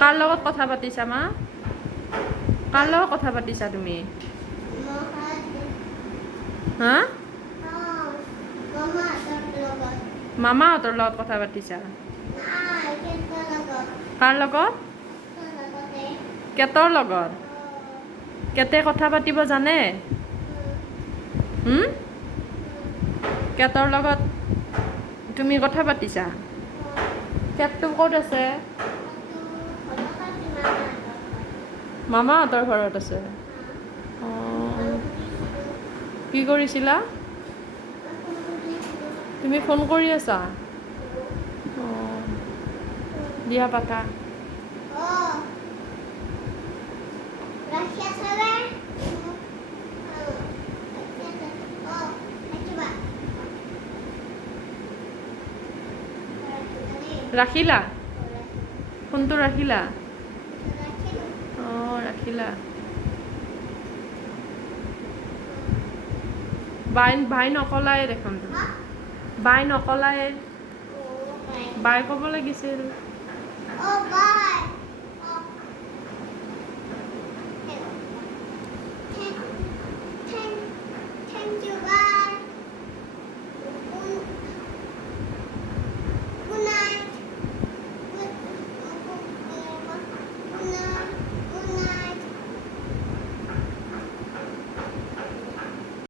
কাৰ লগত কথা পাতিছা মা? কাৰ লগত কথা পাতিছা তুমি? হা? মামাহঁতৰ লগত কথা পাতিছা? কাৰ লগত? কেতৰ লগত? কেতে কথা পাতিব জানে? কেতৰ লগত তুমি কথা পাতিছা? কেতটো ক'ত আছে? মামাহঁতৰ ঘৰত আছে। অঁ, কি কৰিছিলা? তুমি ফোন কৰি আছা? অঁ, দিয়া পাতা। ৰাখিলা? ফোনটো ৰাখিলা? অঁ, ৰাখিলা। বাই নকলাই দেখোন তুমি। বাই নকলাই। বাই ক'ব লাগিছিল।